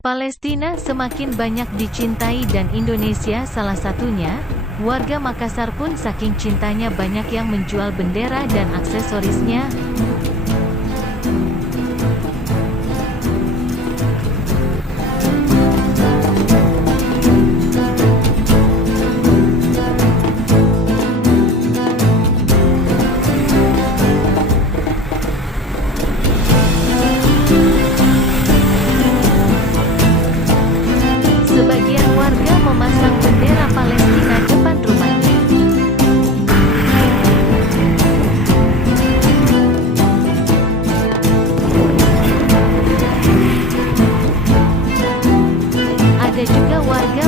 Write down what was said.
Palestina semakin banyak dicintai dan Indonesia salah satunya. Warga Makassar pun saking cintanya banyak yang menjual bendera dan aksesorisnya. Sebagian warga memasang bendera Palestina depan rumahnya. Ada juga warga